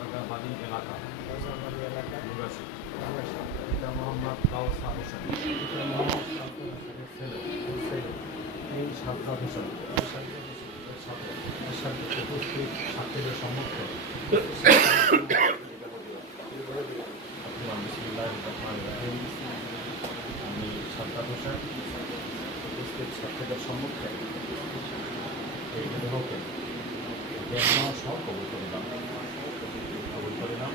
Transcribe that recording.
বাজারবাড়ি এলাকা নিবাসী বাংলাদেশ পিতা মোহাম্মদ কাউসার হোসেন ছেলে এই সাজ্জাদ হোসেন এর সাথে উপস্থিত সাক্ষীদের সম্মুখে আমি সাজ্জাদ হোসেন উপস্থিত সাক্ষীদের সম্মুখে এই দেহকে সহ কবুল করিলাম